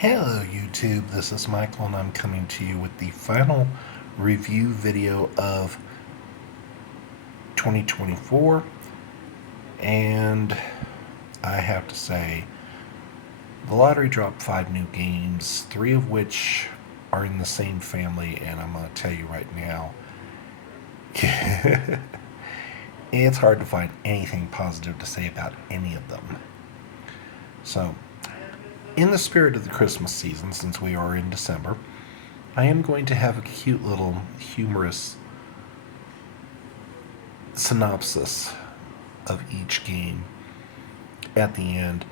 Hello YouTube, this is Michael and I'm coming to you with the final review video of 2024, and I have to say the lottery dropped 5 new games, 3 of which are in the same family, and I'm going to tell you right now it's hard to find anything positive to say about any of them. So, in the spirit of the Christmas season, since we are in December, I am going to have a cute little humorous synopsis of each game at the end.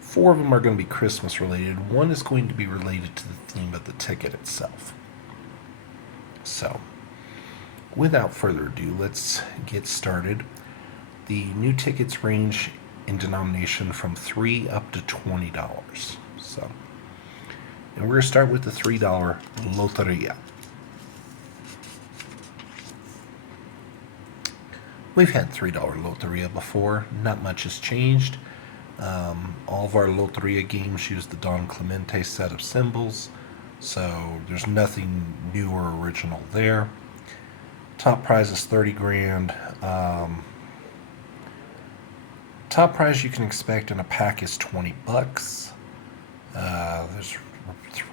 4 of them are going to be Christmas related. 1 is going to be related to the theme of the ticket itself. So, without further ado, let's get started. The new tickets range in denomination from $3 up to $20. So, and we're going to start with the $3 Loteria. We've had $3 Loteria before. Not much has changed. All of our Loteria games use the Don Clemente set of symbols, so there's nothing new or original there. Top prize is 30 grand. Top prize you can expect in a pack is 20 bucks. There's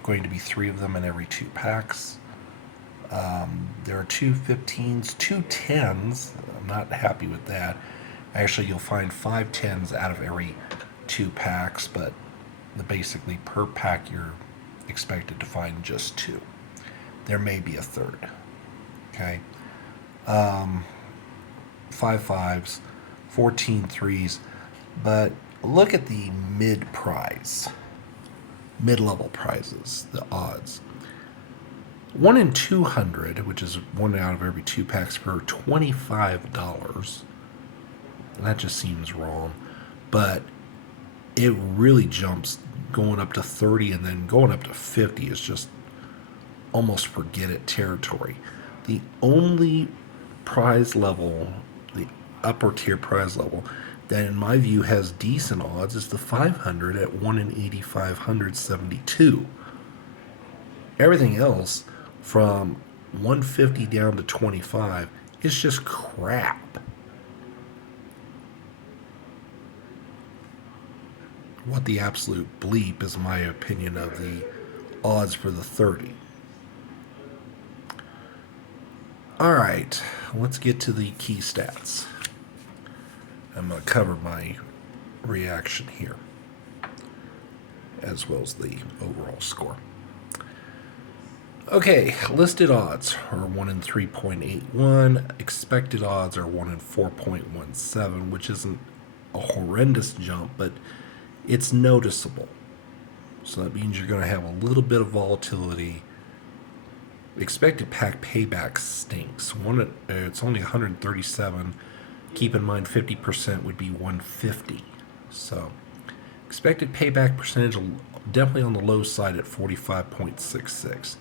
going to be 3 of them in every 2 packs. There are 2 15s, 2 10s. I'm not happy with that. Actually, you'll find 5 10s out of every 2 packs, but basically per pack you're expected to find just 2. There may be a third. Okay. 5 5s, 14 3s, but look at the mid-level prizes, the odds. 1 in 200, which is 1 out of every 2 packs for $25. That just seems wrong, but it really jumps going up to 30 and then going up to 50 is just almost forget it territory. The only prize level, the upper tier prize level, that in my view has decent odds is the 500 at 1 in 8,572. Everything else from 150 down to 25 is just crap. What the absolute bleep is my opinion of the odds for the 30. Alright, let's get to the key stats. I'm going to cover my reaction here, as well as the overall score. Okay, listed odds are 1 in 3.81. Expected odds are 1 in 4.17, which isn't a horrendous jump, but it's noticeable. So that means you're going to have a little bit of volatility. Expected pack payback stinks. It's only 137. Keep in mind 50% would be 150. So expected payback percentage definitely on the low side at 45.66.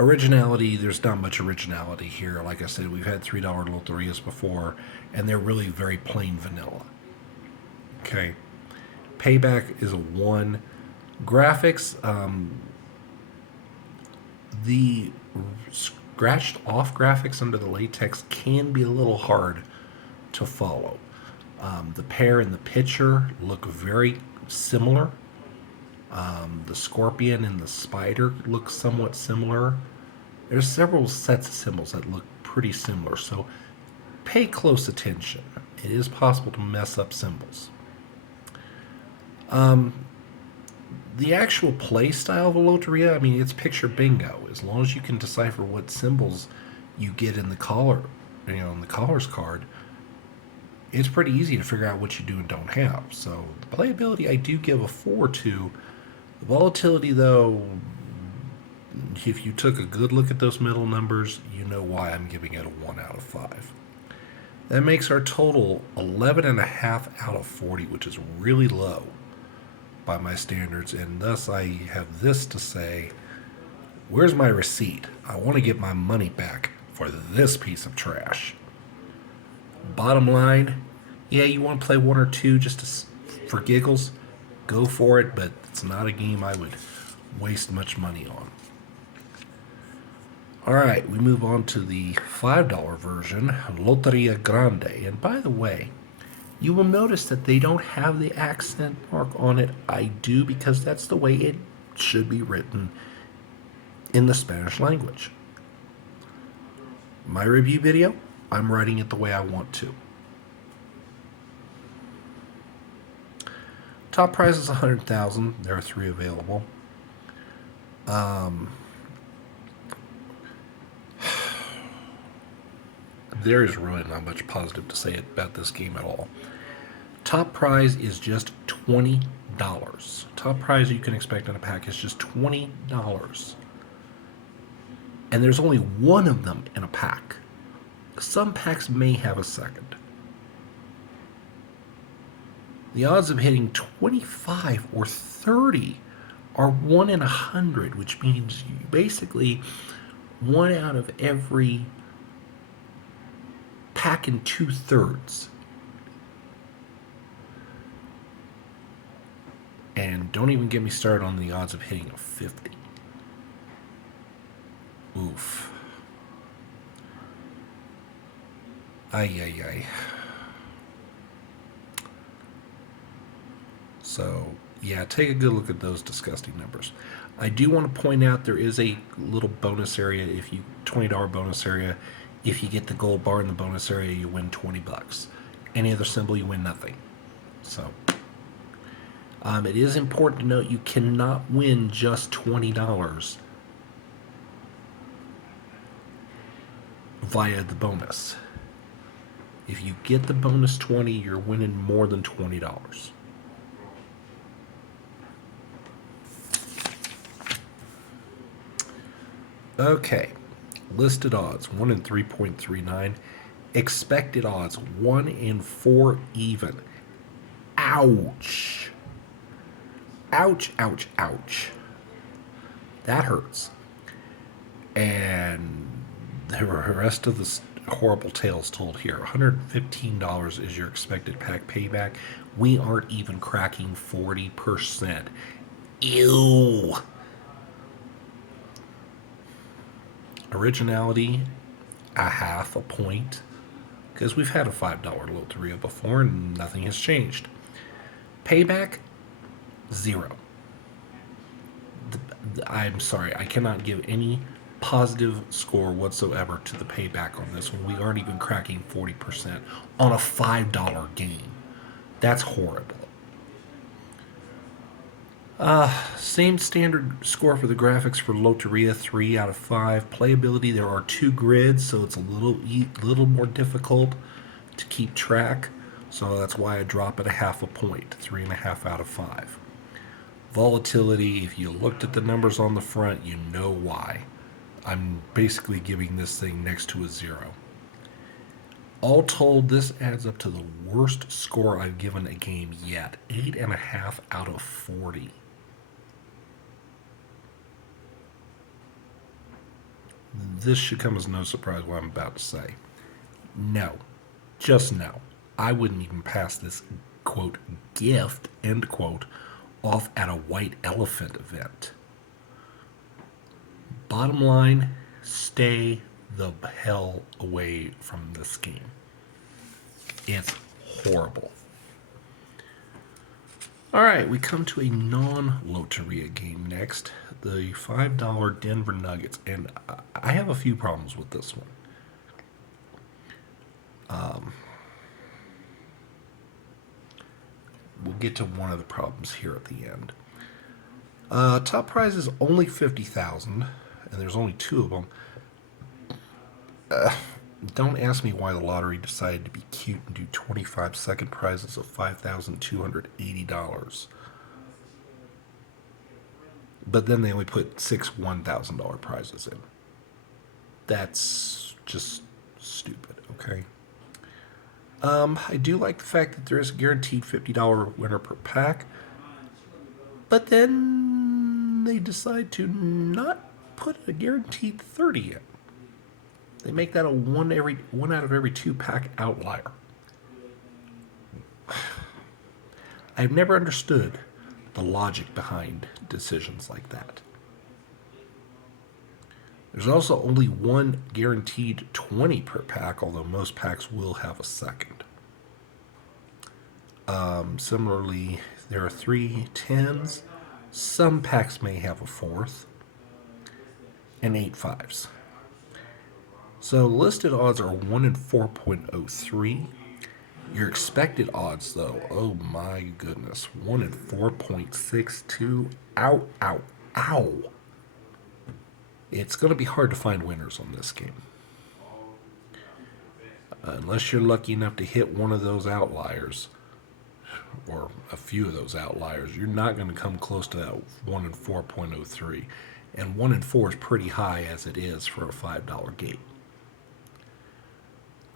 Originality, there's not much originality here. Like I said, we've had $3 Loterias before, and they're really very plain vanilla. Okay. Payback is a 1. Graphics, the scratched off graphics under the latex can be a little hard to follow. The pear and the pitcher look very similar. The scorpion and the spider look somewhat similar. There's several sets of symbols that look pretty similar, so pay close attention. It is possible to mess up symbols. The actual play style of a Loteria, I mean, it's picture bingo. As long as you can decipher what symbols you get in the collar, in the caller's card, it's pretty easy to figure out what you do and don't have. So the playability I do give a 4 to. The volatility, though, if you took a good look at those middle numbers, you know why I'm giving it a 1 out of 5. That makes our total 11.5 out of 40, which is really low by my standards, and thus I have this to say: where's my receipt? I want to get my money back for this piece of trash. Bottom line, yeah, you want to play 1 or 2 just for giggles, go for it, but it's not a game I would waste much money on. All right, we move on to the $5 version, Loteria Grande. And by the way, you will notice that they don't have the accent mark on it. I do, because that's the way it should be written in the Spanish language. My review video, I'm writing it the way I want to. Top prize is $100,000. There are 3 available. There is really not much positive to say about this game at all. Top prize is just $20. Top prize you can expect in a pack is just $20. And there's only one of them in a pack. Some packs may have a second. The odds of hitting 25 or 30 are 1 in 100, which means you basically 1 out of every pack and 2/3. And don't even get me started on the odds of hitting a 50. Oof. Ay. So, yeah, take a good look at those disgusting numbers. I do want to point out there is a little bonus area. If you $20 bonus area, if you get the gold bar in the bonus area, you win $20. Any other symbol, you win nothing. So, it is important to note you cannot win just $20 via the bonus. If you get the bonus 20, you're winning more than $20. Okay, listed odds 1 in 3.39, expected odds 1 in 4 even. Ouch. Ouch. That hurts. And the rest of the horrible tales told here. $115 is your expected pack payback. We aren't even cracking 40%. Ew. Originality, a half a point, because we've had a $5 Loteria before and nothing has changed. Payback, 0. I'm sorry, I cannot give any positive score whatsoever to the payback on this one. We aren't even cracking 40% on a $5 game. That's horrible. Same standard score for the graphics for Loteria, 3 out of 5. Playability, there are 2 grids, so it's a little more difficult to keep track. So that's why I drop it a half a point, 3.5 out of 5. Volatility, if you looked at the numbers on the front, you know why. I'm basically giving this thing next to a 0. All told, this adds up to the worst score I've given a game yet, 8.5 out of 40. This should come as no surprise what I'm about to say. No. Just no. I wouldn't even pass this, quote, gift, end quote, off at a white elephant event. Bottom line, stay the hell away from this game. It's horrible. Alright, we come to a non-Loteria game next. The $5 Denver Nuggets. And I have a few problems with this one. We'll get to one of the problems here at the end. Top prize is only $50,000, and there's only 2 of them. Don't ask me why the lottery decided to be cute and do 25 second prizes of $5,280. But then they only put 6 $1,000 prizes in. That's just stupid, okay? I do like the fact that there is a guaranteed $50 winner per pack. But then they decide to not put a guaranteed 30 in. They make that a 1 out of every 2 pack outlier. I've never understood the logic behind decisions like that. There's also only one guaranteed 20 per pack, although most packs will have a second. Similarly, there are 3 10s. Some packs may have a fourth, and 8 5s. So listed odds are 1 in 4.03. Your expected odds, though, oh my goodness, 1 in 4.62. Ow, ow, ow. It's going to be hard to find winners on this game. Unless you're lucky enough to hit one of those outliers, or a few of those outliers, you're not going to come close to that 1 in 4.03. And 1 in 4 is pretty high as it is for a $5 game.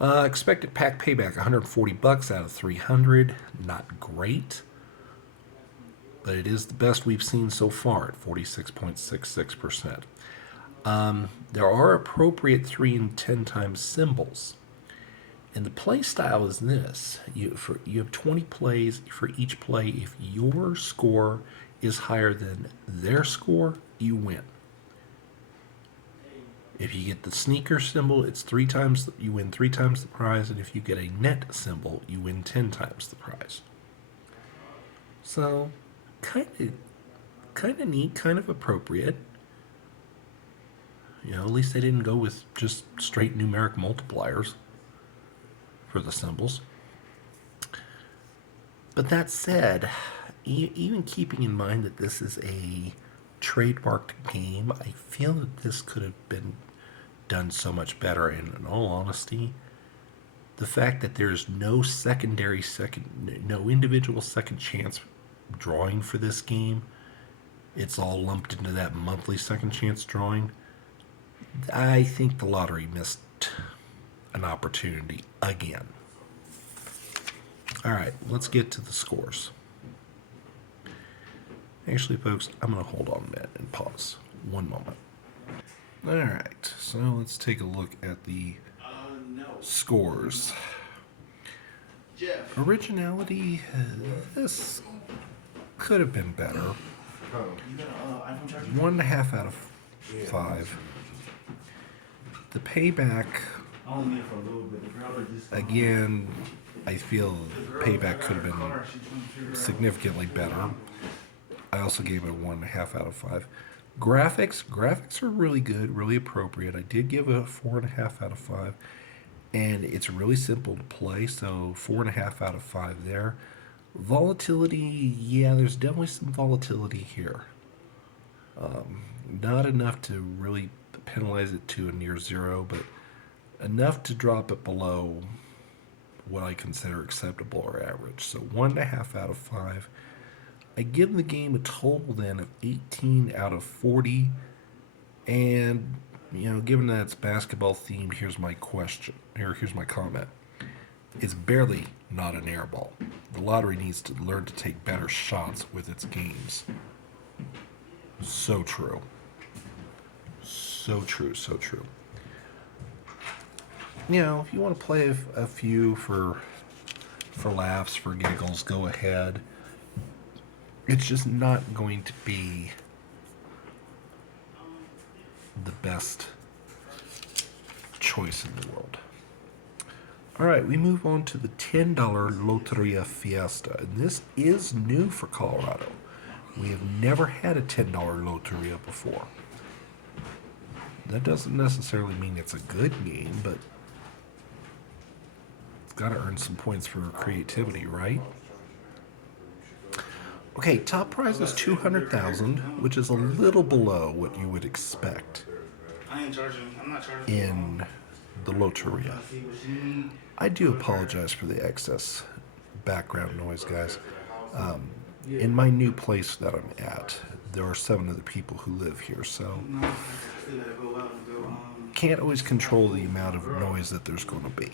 Expected pack payback, $140 out of 300. Not great, but it is the best we've seen so far at 46.66%. There are appropriate 3 and 10 times symbols. And the play style is this. You have 20 plays. For each play, if your score is higher than their score, you win. If you get the sneaker symbol, it's 3 times, you win 3 times the prize, and if you get a net symbol, you win 10 times the prize. So, kind of neat, kind of appropriate. You know, at least they didn't go with just straight numeric multipliers for the symbols. But that said, even keeping in mind that this is a trademarked game, I feel that this could have been done so much better. And in all honesty, the fact that there's no no individual second chance drawing for this game, it's all lumped into that monthly second chance drawing. I think the lottery missed an opportunity again. All right, let's get to the scores. Actually, folks, I'm going to hold on a minute and pause. One moment. All right, so let's take a look at the scores. Originality, this could have been better. 1.5 out of 5. The payback, again, I feel payback could have been significantly better. I also gave it a 1.5 out of 5. Graphics are really good, really appropriate. I did give it a 4.5 out of 5. And it's really simple to play, so 4.5 out of 5 there. Volatility, yeah, there's definitely some volatility here. Not enough to really penalize it to a near 0, but enough to drop it below what I consider acceptable or average. So 1.5 out of 5. I give the game a total then of 18 out of 40. And, you know, given that it's basketball themed, here's my question. Here's my comment. It's barely not an air ball. The lottery needs to learn to take better shots with its games. So true. So true, so true. You know, if you want to play a few for laughs, for giggles, go ahead. It's just not going to be the best choice in the world. All right, we move on to the $10 Loteria Fiesta, and this is new for Colorado. We have never had a $10 Loteria before. That doesn't necessarily mean it's a good game, but it's got to earn some points for creativity, right? Okay, top prize is $200,000, which is a little below what you would expect in the Loteria. I do apologize for the excess background noise, guys. In my new place that I'm at, there are 7 other people who live here, so can't always control the amount of noise that there's going to be.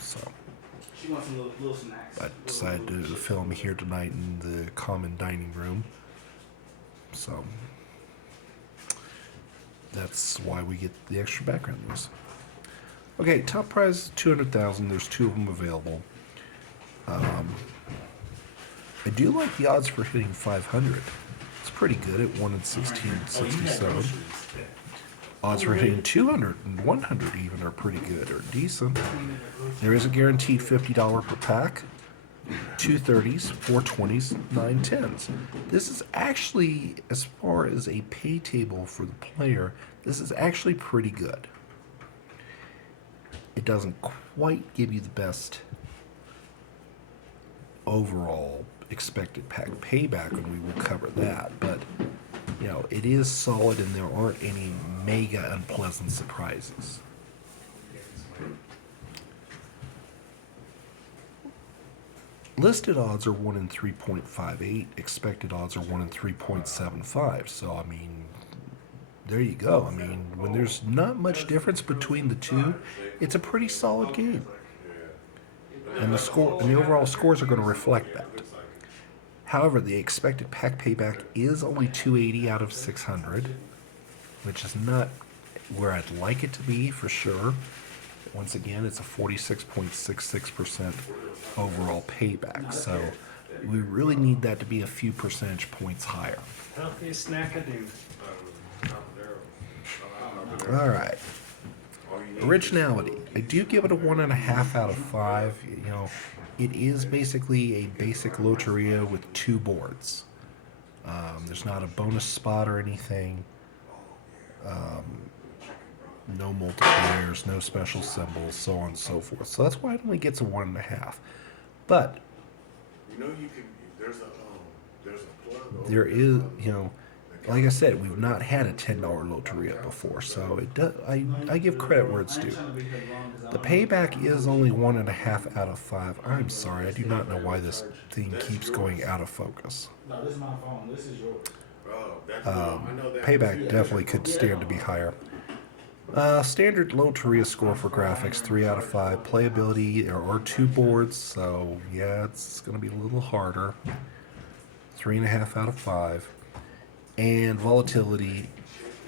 So I decided to film here tonight in the common dining room. So that's why we get the extra background noise. Okay, top prize $200,000. There's 2 of them available. I do like the odds for hitting 500. It's pretty good at 1 in 1667. Odds for hitting 200 and 100 even are pretty good or decent. There is a guaranteed $50 per pack. 230s, 420s, 910s. This is actually, as far as a pay table for the player, this is actually pretty good. It doesn't quite give you the best overall expected pack payback, and we will cover that, but you know, it is solid and there aren't any mega unpleasant surprises. Listed odds are 1 in 3.58. Expected odds are 1 in 3.75. So, I mean, there you go. I mean, when there's not much difference between the two, it's a pretty solid game. And the score and the overall scores are going to reflect that. However, the expected pack payback is only 280 out of 600, which is not where I'd like it to be for sure. Once again, it's a 46.66% overall payback, so we really need that to be a few percentage points higher. Healthy snackadoo. All right. Originality. I do give it a 1.5 out of 5. You know, it is basically a basic Loteria with 2 boards. There's not a bonus spot or anything. No multipliers, no special symbols, so on and so forth. So that's why it only gets a 1.5. But there is, you know, like I said, we've not had a $10 Loteria before, so it does. I give credit where it's due. The payback is only 1.5 out of 5. I'm sorry, I do not know why this thing keeps going out of focus. No, this is my phone. This is yours. Payback definitely could stand to be higher. Standard Loteria score for graphics, 3 out of 5. Playability, there are 2 boards, so yeah, it's going to be a little harder. 3.5 out of 5. And volatility,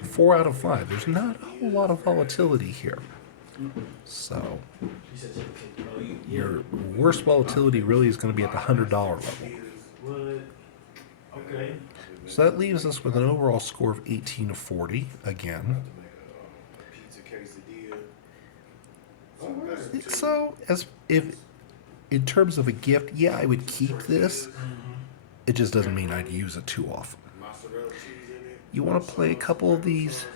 4 out of 5. There's not a whole lot of volatility here. So, your worst volatility really is going to be at the $100 level. Okay. So that leaves us with an overall score of 18 to 40, again. So, as if in terms of a gift, yeah, I would keep this. It just doesn't mean I'd use it too often. You want to play a couple of these?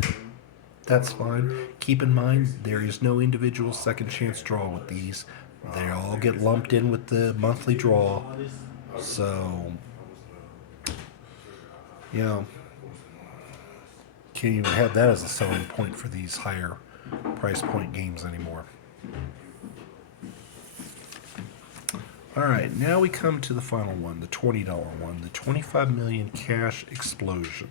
That's fine. Keep in mind, there is no individual second chance draw with these. They all get lumped in with the monthly draw. So, you know, can't even have that as a selling point for these higher price point games anymore. Alright, now we come to the final one, the $20 one, the 25 million cash explosion.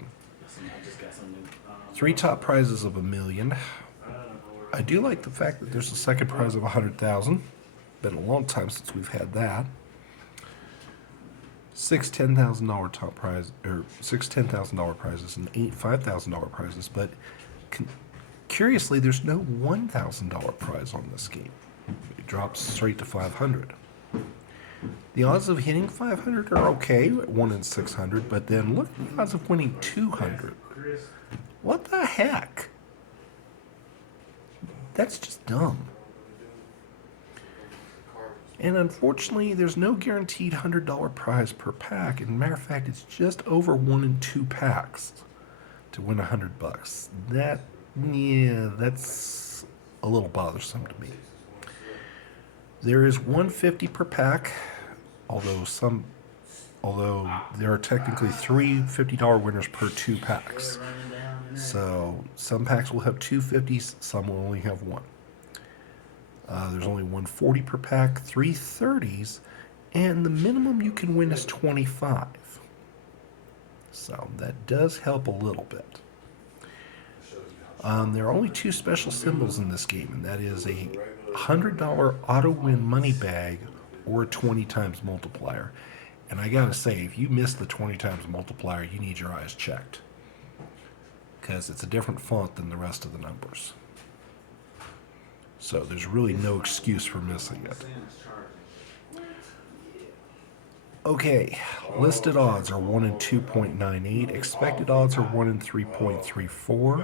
3 top prizes of $1 million. I do like the fact that there's a second prize of 100,000. Been a long time since we've had that. 6 $10,000 top prize, or 6 $10,000 prizes, and 8 $5,000 prizes. But curiously, there's no $1,000 prize on this game. It drops straight to 500. The odds of hitting 500 are okay at 1 in 600, but then look at the odds of winning 200. What the heck? That's just dumb. And unfortunately, there's no guaranteed $100 prize per pack. And matter of fact, it's just over 1 in 2 packs to win $100. That's a little bothersome to me. There is 150 per pack, although there are technically 3 $50 winners per 2 packs. So some packs will have 2 50s, some will only have 1. There's only 140 per pack, 3 30s, and the minimum you can win is 25. So that does help a little bit. There are only 2 special symbols in this game, and that is a $100 auto win money bag or a 20 times multiplier. And I gotta say, if you miss the 20 times multiplier, you need your eyes checked, because it's a different font than the rest of the numbers. So there's really no excuse for missing it. Okay, listed odds are 1 in 2.98. Expected odds are 1 in 3.34.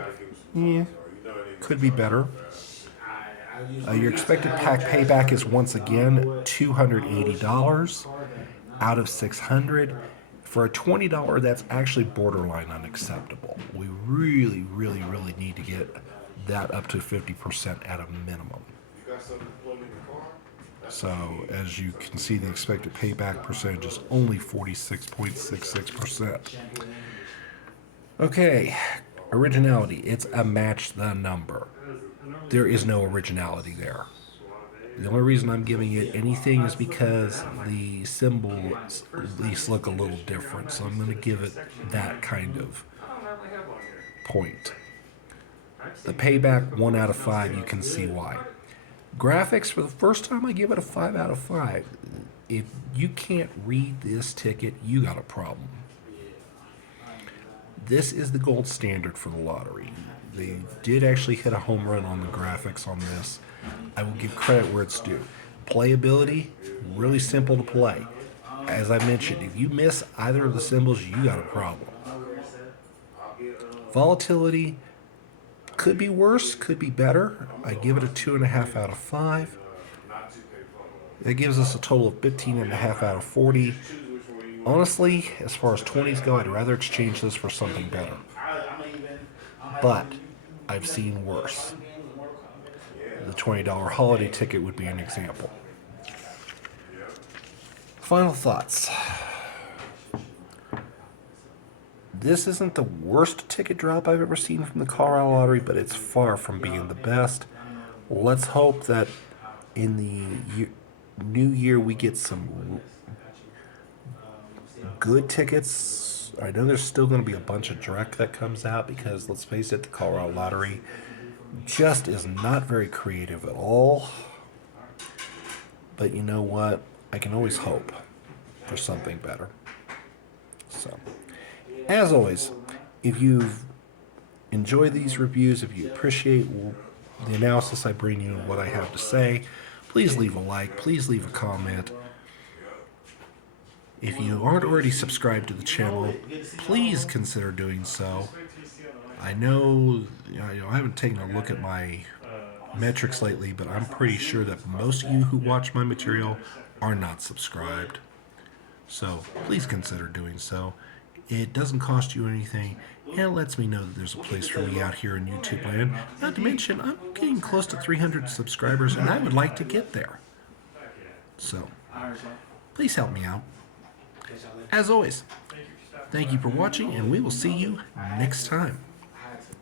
Yeah, could be better. Your expected pack payback is once again $280 out of 600. For a $20, that's actually borderline unacceptable. We really, really, really need to get that up to 50% at a minimum. So, as you can see, the expected payback percentage is only 46.66%. Okay, originality. It's a match the number. There is no originality there. The only reason I'm giving it anything is because the symbols at least look a little different. So I'm going to give it that kind of point. The payback, 1 out of 5, you can see why. Graphics, for the first time, I give it a 5 out of 5. If you can't read this ticket, you got a problem. This is the gold standard for the lottery. They did actually hit a home run on the graphics on this. I will give credit where it's due. Playability, really simple to play. As I mentioned, if you miss either of the symbols, you got a problem. Volatility could be worse, could be better. I give it a 2.5 out of 5. That gives us a total of 15.5 out of 40. Honestly, as far as 20s go, I'd rather exchange this for something better. But I've seen worse. The $20 holiday ticket would be an example. Final thoughts. This isn't the worst ticket drop I've ever seen from the Colorado Lottery, but it's far from being the best. Let's hope that in the new year we get some good tickets. I know there's still going to be a bunch of direct that comes out because, let's face it, the Colorado Lottery just is not very creative at all. But you know what? I can always hope for something better. So, as always, if you've enjoyed these reviews, if you appreciate the analysis I bring you and what I have to say, please leave a like, please leave a comment. If you aren't already subscribed to the channel, please consider doing so. I know, I haven't taken a look at my metrics lately, but I'm pretty sure that most of you who watch my material are not subscribed. So please consider doing so. It doesn't cost you anything, and it lets me know that there's a place for me out here in YouTube land. Not to mention, I'm getting close to 300 subscribers, and I would like to get there. So, please help me out. As always, thank you for watching, and we will see you next time.